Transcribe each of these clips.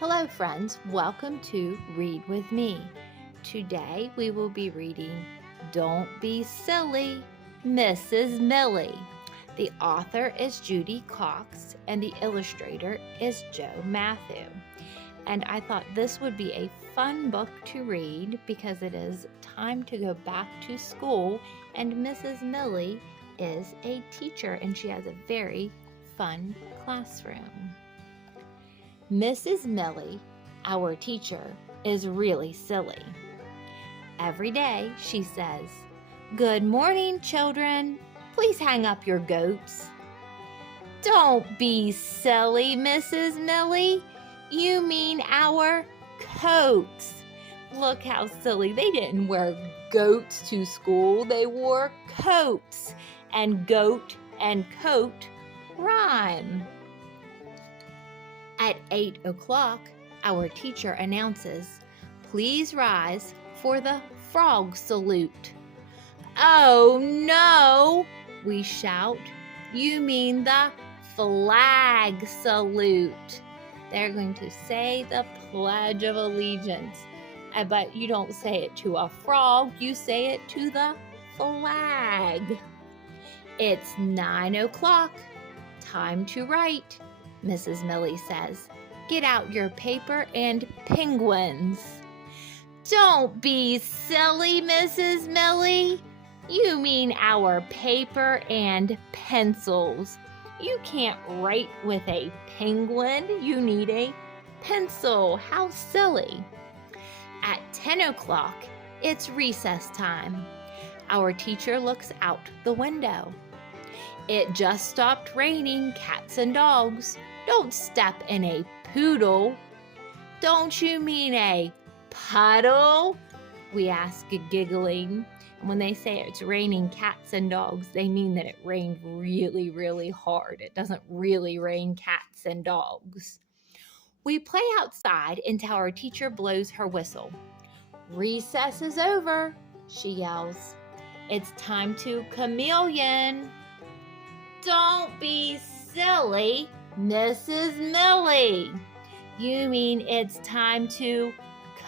Hello friends, welcome to Read With Me. Today we will be reading Don't Be Silly, Mrs. Millie. The author is Judy Cox and the illustrator is Mathieu. And I thought this would be a fun book to read because it is time to go back to school and Mrs. Millie is a teacher and she has a very fun classroom. Mrs. Millie, our teacher, is really silly. Every day she says, "Good morning, children. Please hang up your goats." "Don't be silly, Mrs. Millie. You mean our coats." Look how silly. They didn't wear goats to school. They wore coats. And goat and coat rhyme. At 8 o'clock, our teacher announces, "Please rise for the frog salute." "Oh no," we shout. "You mean the flag salute." They're going to say the Pledge of Allegiance. But you don't say it to a frog, you say it to the flag. It's 9 o'clock. Time to write. Mrs. Millie says, "Get out your paper and penguins." "Don't be silly, Mrs. Millie. You mean our paper and pencils. You can't write with a penguin. You need a pencil. How silly." At 10 o'clock, it's recess time. Our teacher looks out the window. "It just stopped raining, cats and dogs. Don't step in a poodle." "Don't you mean a puddle?" we ask, giggling. And when they say it's raining cats and dogs, they mean that it rained really, really hard. It doesn't really rain cats and dogs. We play outside until our teacher blows her whistle. "Recess is over," she yells. "It's time to chameleon." "Don't be silly, Mrs. Millie. You mean it's time to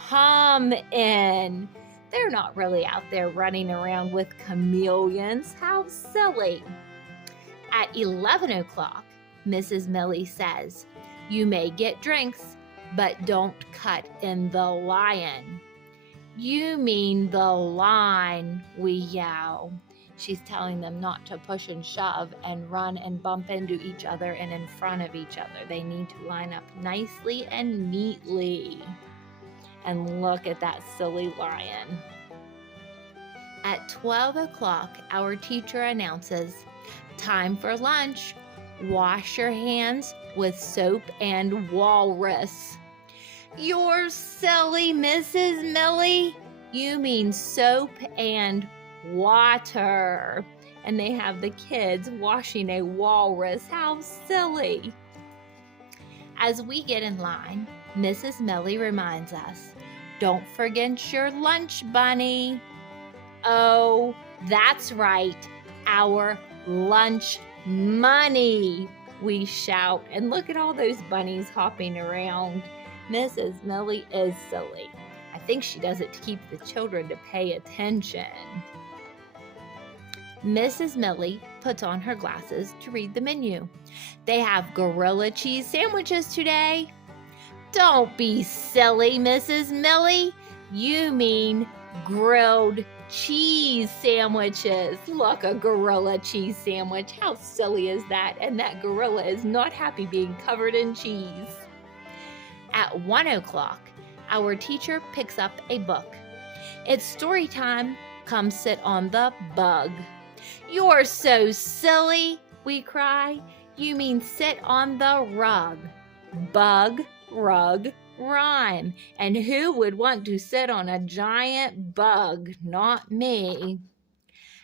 come in." They're not really out there running around with chameleons. How silly. At 11 o'clock, Mrs. Millie says, "You may get drinks, but don't cut in the lion." "You mean the line," we yell. She's telling them not to push and shove and run and bump into each other and in front of each other. They need to line up nicely and neatly. And look at that silly lion. At 12 o'clock, our teacher announces, "Time for lunch. Wash your hands with soap and walrus." "You're silly, Mrs. Millie. You mean soap and water." And they have the kids washing a walrus. How silly. As we get in line, Mrs. Millie reminds us, "Don't forget your lunch bunny." "Oh, that's right, our lunch money," we shout. And look at all those bunnies hopping around. Mrs. Millie is silly. I think she does it to keep the children to pay attention. Mrs. Millie puts on her glasses to read the menu. "They have gorilla cheese sandwiches today." "Don't be silly, Mrs. Millie. You mean grilled cheese sandwiches." Look, a gorilla cheese sandwich. How silly is that? And that gorilla is not happy being covered in cheese. At 1 o'clock, our teacher picks up a book. "It's story time. Come sit on the bug." "You're so silly," we cry. "You mean sit on the rug." Bug, rug, rhyme. And who would want to sit on a giant bug? Not me.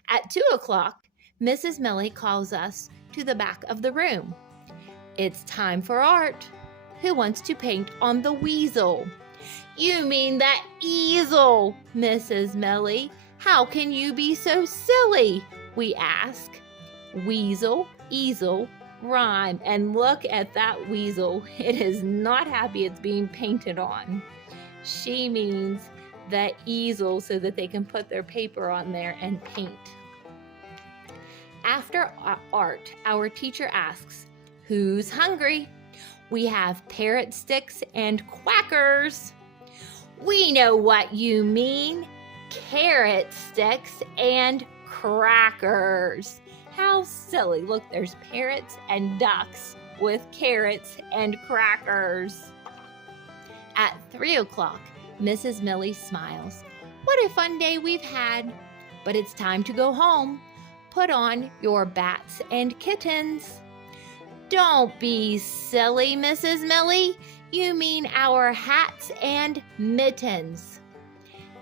At 2 o'clock, Mrs. Millie calls us to the back of the room. "It's time for art. Who wants to paint on the weasel?" "You mean that easel, Mrs. Millie. How can you be so silly?" we ask. Weasel, easel, rhyme. And look at that weasel. It is not happy it's being painted on. She means the easel so that they can put their paper on there and paint. After art, our teacher asks, "Who's hungry?" We have parrot sticks and quackers. We know what you mean. Carrot sticks and crackers. How silly. Look, there's parrots and ducks with carrots and crackers. At 3 o'clock, Mrs. Millie smiles. What a fun day we've had. But it's time to go home. Put on your bats and kittens. Don't be silly, Mrs. Millie. You mean our hats and mittens.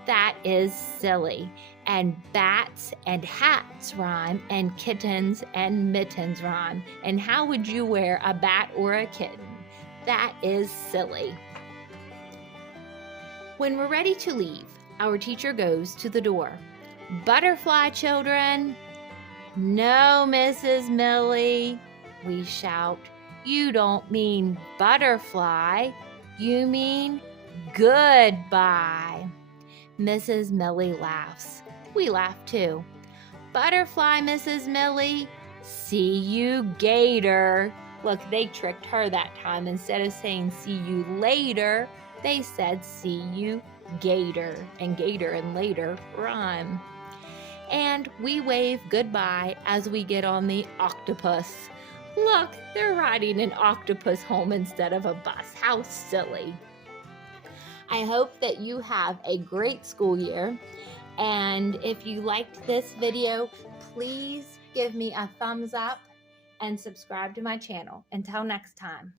That is silly. And bats and hats rhyme, and kittens and mittens rhyme. And how would you wear a bat or a kitten? That is silly. When we're ready to leave, our teacher goes to the door. Butterfly, children. No, Mrs. Millie, we shout. You don't mean butterfly. You mean goodbye. Mrs. Millie laughs. We laugh too. Butterfly, Mrs. Millie. See you gator. Look, they tricked her that time. Instead of saying see you later, they said see you gator. And gator and later rhyme. And we wave goodbye as we get on the octopus. Look, they're riding an octopus home instead of a bus. How silly. I hope that you have a great school year. And if you liked this video, please give me a thumbs up and subscribe to my channel. Until next time.